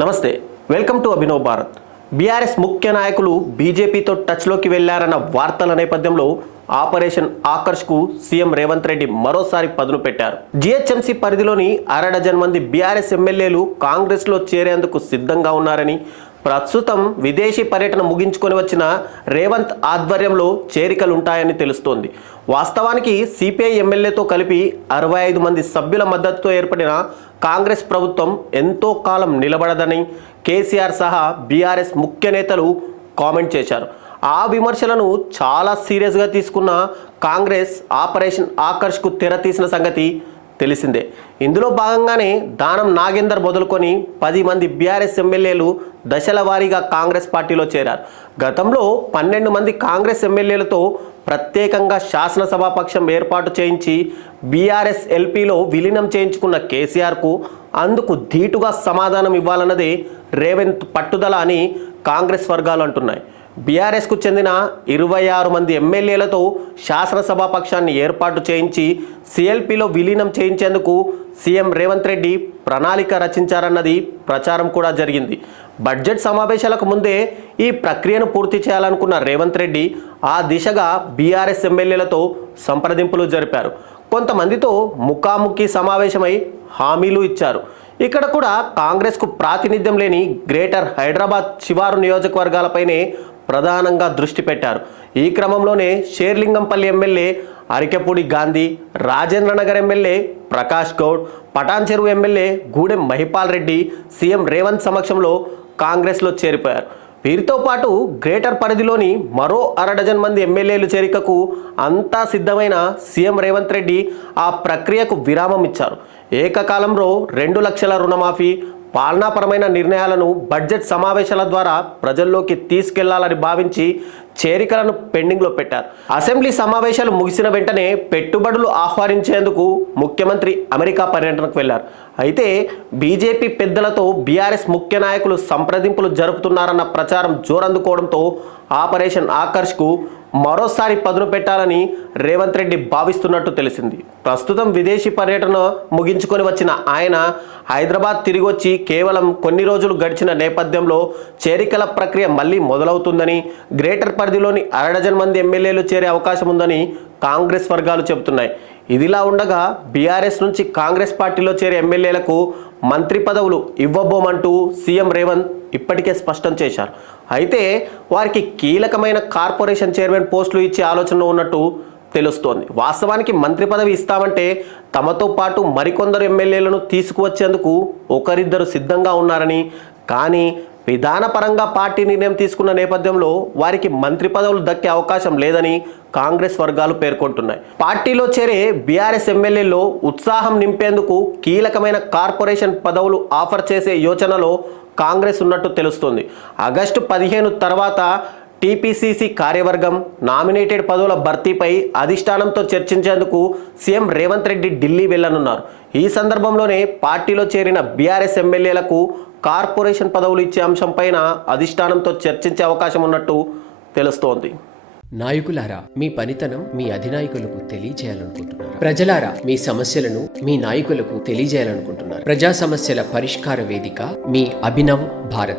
నమస్తే, welcome to Abhinav Bharat. BRS ముఖ్య నాయకులు బీజేపీతో టచ్లోకి వెళ్లారన్న వార్తల నేపథ్యంలో ఆపరేషన్ ఆకర్ష్కు సీఎం రేవంత్ రెడ్డి మరోసారి పదును పెట్టారు. జీహెచ్ఎంసీ పరిధిలోని అరడజన్ మంది బీఆర్ఎస్ ఎమ్మెల్యేలు కాంగ్రెస్లో చేరేందుకు సిద్ధంగా ఉన్నారని, ప్రస్తుతం విదేశీ పర్యటన ముగించుకొని వచ్చిన రేవంత్ ఆధ్వర్యంలో చేరికలుంటాయని తెలుస్తోంది. వాస్తవానికి సిపిఐ ఎమ్మెల్యేతో కలిపి 65 మంది సభ్యుల మద్దతుతో ఏర్పడిన కాంగ్రెస్ ప్రభుత్వం ఎంతో కాలం నిలబడదని కేసీఆర్ సహా బీఆర్ఎస్ ముఖ్య నేతలు కామెంట్ చేశారు. ఆ విమర్శలను చాలా సీరియస్గా తీసుకున్న కాంగ్రెస్ ఆపరేషన్ ఆకర్ష్కు తెర తీసిన సంగతి తెలిసిందే. ఇందులో భాగంగానే దానం నాగేందర్ మొదలుకొని 10 మంది బీఆర్ఎస్ ఎమ్మెల్యేలు దశల వారీగా కాంగ్రెస్ పార్టీలో చేరారు. గతంలో 12 మంది కాంగ్రెస్ ఎమ్మెల్యేలతో ప్రత్యేకంగా శాసనసభాపక్షం ఏర్పాటు చేయించి బీఆర్ఎస్ ఎల్పీలో విలీనం చేయించుకున్న కేసీఆర్కు అందుకు ధీటుగా సమాధానం ఇవ్వాలన్నదే రేవంత్ పట్టుదల అని కాంగ్రెస్ వర్గాలు అంటున్నాయి. బీఆర్ఎస్కు చెందిన 26 మంది ఎమ్మెల్యేలతో శాసనసభాపక్షాన్ని ఏర్పాటు చేయించి సిఎల్పిలో విలీనం చేయించేందుకు సీఎం రేవంత్ రెడ్డి ప్రణాళిక రచించారన్నది ప్రచారం కూడా జరిగింది. బడ్జెట్ సమావేశాలకు ముందే ఈ ప్రక్రియను పూర్తి చేయాలనుకున్న రేవంత్ రెడ్డి ఆ దిశగా బీఆర్ఎస్ ఎమ్మెల్యేలతో సంప్రదింపులు జరిపారు. కొంతమందితో ముఖాముఖి సమావేశమై హామీలు ఇచ్చారు. ఇక్కడ కూడా కాంగ్రెస్కు ప్రాతినిధ్యం లేని గ్రేటర్ హైదరాబాద్ శివారు నియోజకవర్గాలపైనే ప్రధానంగా దృష్టి పెట్టారు. ఈ క్రమంలోనే షేర్లింగంపల్లి ఎమ్మెల్యే అరికెపూడి గాంధీ, రాజేంద్రనగర్ ఎమ్మెల్యే ప్రకాష్ గౌడ్, పటాన్ చెరువు ఎమ్మెల్యే గూడెం మహిపాల్ రెడ్డి సీఎం రేవంత్ సమక్షంలో కాంగ్రెస్లో చేరిపోయారు. వీరితో పాటు గ్రేటర్ పరిధిలోని మరో అరడజన్ మంది ఎమ్మెల్యేలు చేరికకు అంతా సిద్ధమైన సీఎం రేవంత్ రెడ్డి ఆ ప్రక్రియకు విరామం ఇచ్చారు. ఏకకాలంలో 2 లక్షల రుణమాఫీ, పాలనాపరమైన నిర్ణయాలను బడ్జెట్ సమావేశాల ద్వారా ప్రజల్లోకి తీసుకెళ్లాలని భావించి చేరికలను పెండింగ్లో పెట్టారు. అసెంబ్లీ సమావేశాలు ముగిసిన వెంటనే పెట్టుబడులు ఆహ్వానించేందుకు ముఖ్యమంత్రి అమెరికా పర్యటనకు వెళ్లారు. అయితే బీజేపీ పెద్దలతో బీఆర్ఎస్ ముఖ్య నాయకులు సంప్రదింపులు జరుపుతున్నారన్న ప్రచారం జోరందుకోవడంతో ఆపరేషన్ ఆకర్ష్కు మరోసారి పదును పెట్టాలని రేవంత్ రెడ్డి భావిస్తున్నట్టు తెలిసింది. ప్రస్తుతం విదేశీ పర్యటన ముగించుకొని వచ్చిన ఆయన హైదరాబాద్ తిరిగి వచ్చి కేవలం కొన్ని రోజులు గడిచిన నేపథ్యంలో చేరికల ప్రక్రియ మళ్ళీ మొదలవుతుందని, గ్రేటర్ పరిధిలోని అరడజన్ మంది ఎమ్మెల్యేలు చేరే అవకాశం ఉందని కాంగ్రెస్ వర్గాలు చెబుతున్నాయి. ఇదిలా ఉండగా బీఆర్ఎస్ నుంచి కాంగ్రెస్ పార్టీలో చేరే ఎమ్మెల్యేలకు మంత్రి పదవులు ఇవ్వబోమంటూ సీఎం రేవంత్ ఇప్పటికే స్పష్టం చేశారు. అయితే వారికి కీలకమైన కార్పొరేషన్ చైర్మన్ పోస్టులు ఇచ్చే ఆలోచనలో ఉన్నట్టు తెలుస్తోంది. వాస్తవానికి మంత్రి పదవి ఇస్తామంటే తమతో పాటు మరికొందరు ఎమ్మెల్యేలను తీసుకువచ్చేందుకు ఒకరిద్దరు సిద్ధంగా ఉన్నారని, కానీ విధానపరంగా పార్టీ నిర్ణయం తీసుకున్న నేపథ్యంలో వారికి మంత్రి పదవులు దక్కే అవకాశం లేదని కాంగ్రెస్ వర్గాలు పేర్కొంటున్నాయి. పార్టీలో చేరే బీఆర్ఎస్ ఎమ్మెల్యేల్లో ఉత్సాహం నింపేందుకు కీలకమైన కార్పొరేషన్ పదవులు ఆఫర్ చేసే యోచనలో కాంగ్రెస్ ఉన్నట్టు తెలుస్తుంది. ఆగస్టు 15 తర్వాత టీపీసీసీ కార్యవర్గం నామినేటెడ్ పదవుల భర్తీపై అధిష్టానంతో చర్చించేందుకు సీఎం రేవంత్ రెడ్డి ఢిల్లీ వెళ్లనున్నారు. ఈ సందర్భంలోనే పార్టీలో చేరిన బీఆర్ఎస్ ఎమ్మెల్యేలకు కార్పొరేషన్ పదవులు ఇచ్చే అంశంపైన అధిష్టానంతో చర్చించే అవకాశం ఉన్నట్టు తెలుస్తోంది. నాయకులారా, మీ పనితనం మీ అధినాయకులకు తెలియజేయాలనుకుంటున్నారు. ప్రజలారా, మీ సమస్యలను మీ నాయకులకు తెలియజేయాలనుకుంటున్నారు. ప్రజా సమస్యల పరిష్కార వేదిక మీ అభినవ్ భారత్.